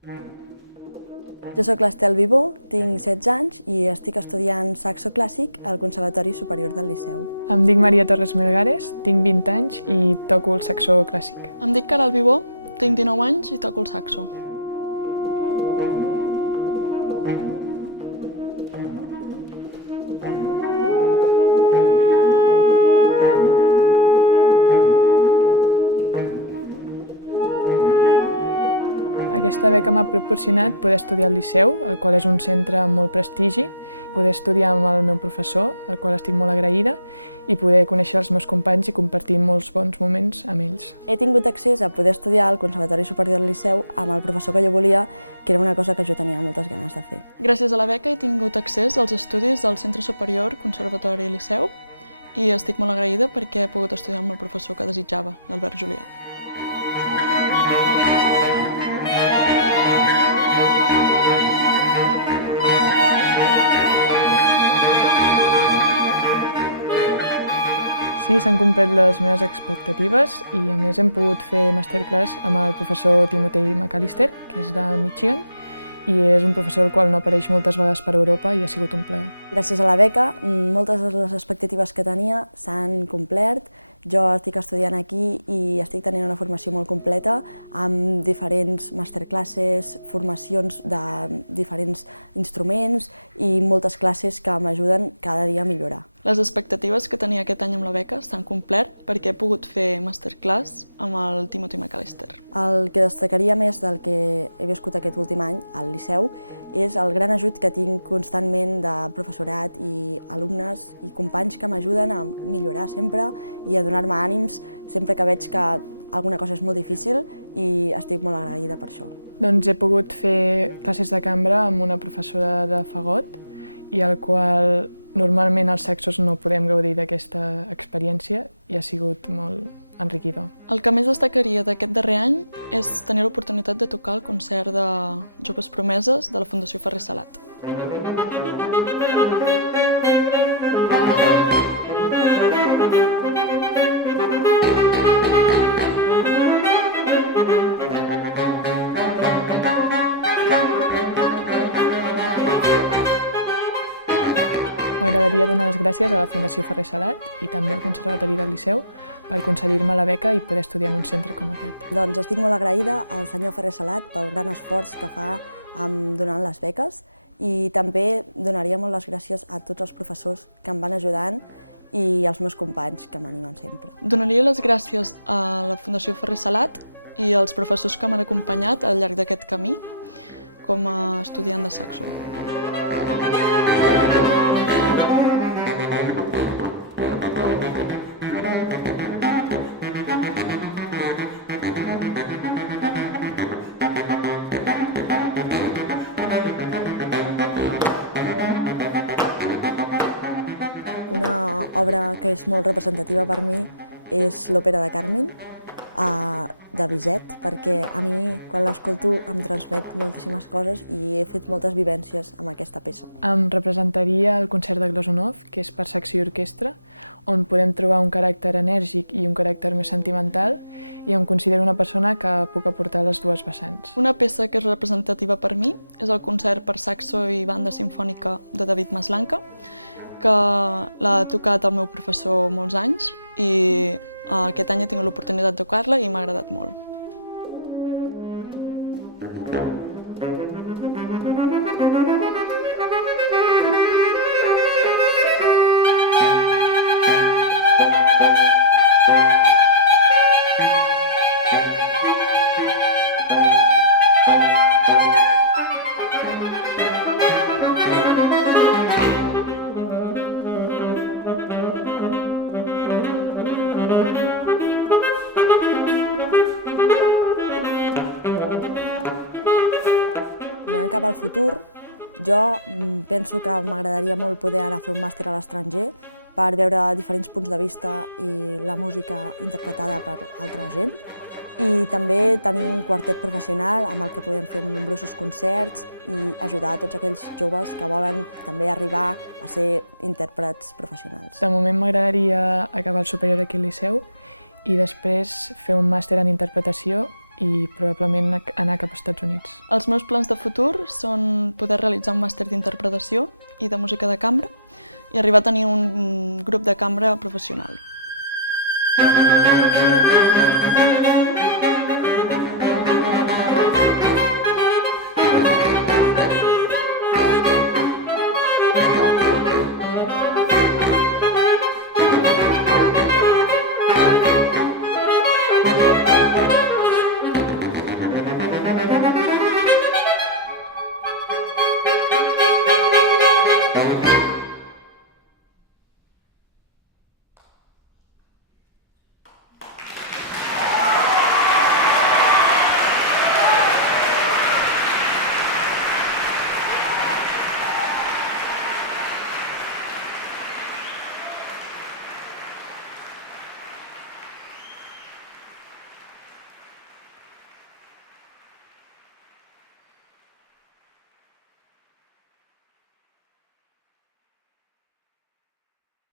Jo sóc l'Estel Vivó, tinc 16 anys i estic estudiant saxo clàssic al Conservatori Superior del Liceu. Em dic Maria Torres Melgares, tinc 20 anys i toco el saxo clàssic. Em dic Caral Vivó, tinc 19 anys i toco el saxo. Aquesta beca m'ha proporcionat poder estudiar al Liceu, el qual és un centre amb molt prestigi, poder estudiar amb el meu professor, al qual estic molt agraïda, i poder conèixer els meus companys i compartir molts bons moments amb ells. He tingut accés a poder estudiar al Conservatori Superior del Liceu amb el professor que jo volia, que era una cosa que jo tenia moltes ganes de fer. Gràcies a la beca he tingut accés als estudis del Centre Superior Conservatori Liceu i estic molt agraïda perquè he pogut estudiar amb el professor que desitjava, l'Albert Julià. Sí, s'han complert les meves expectatives i a més hem pogut fer masterclass amb el professor Timothy McAllister, que és de Michigan, i és un professor el qual no apareix moltes vegades per Europa i ha sigut un plaer. Gràcies a la beca, moltes de les expectatives que tenia s'han complert. Jo estic estudiant aquí i estic tenint una formació molt completa amb diferents masterclasses, formacions de diferents instruments i moltes classes que m'ajuden cada dia a millorar. Les expectatives que tenia aquest any amb la beca s'han complert perquè he pogut fer masterclass amb el Timothy McAllister. El que destacaria més del que he viscut aquest últim any al Liceu és el gran ajut que tinc constantment de professorat i alumnes i companys que m'ajuden a millorar sempre i a donar-me ànims sempre que veig que alguna cosa és molt difícil i estic molt agraïda per això. Doncs he pogut fer classes de cambra amb una professora de fagot i al qual normalment els saxos no podem gaudir d'aquesta experiència i ha sigut molt enriquidor. El que més destacaria d'aquest darrer any és tenir l'oportunitat de tocar el concert de Joves Promeses de la Fundació Ferrer Salat. M'agradaria donar les gràcies a la Fundació Ferrer Salat i també al Conservatori del Liceu per concedir-me la beca i poder estudiar en un centre com aquest. Doncs estic molt agraïda al senyor Ferrer Salat pel gran esforç que fa donant les beques i també donaria molt les gràcies a tots els professors que em van ajudant i als meus companys que m'animen sempre. Donaria les gràcies a la Fundació Ferrer Salat i als professors que m'han acompanyat al llarg d'aquest camí com a estudiant de saxo. Una obra que és molt representativa per mi és l'òpera de Carmen, de Bizet, perquè a mi, quan l'escolto, em transmet moltíssimes coses i he fet moltes vivències amb aquesta peça. Em representaria el concert de Glazunov, que és per saxo i orquestra, on podem trobar un caràcter enèrgic i un caràcter més sentimental, i em considero una persona que puc aportar les dues vessants. Una peça que és representativa per mi és el concert per saxo i banda simfònica de David Maslanka, que l'ha tocat el meu professor molts anys i aquest any he tingut l'oportunitat de tocar-la i m'ha agradat molt. Mirant cap al futur, jo penso que m'agradaria molt poder anar a fer un màster a l'estranger per veure diferents punts de vista i la música interpretada per altra gent i també tenir un quartet professional amb el que podem fer nombrosos concerts i ajudar a tots aquells joves que volen també arribar a ser intèrprets professionals. De moment m'agradaria acabar el superior aquí al Liceu i després fer un màster en interpretació i probablement anar cap als Estats Units. Els meus plans de futur són poder realitzar un màster d'interpretació i de música de cambra i arribar a tenir un grup de cambra professional.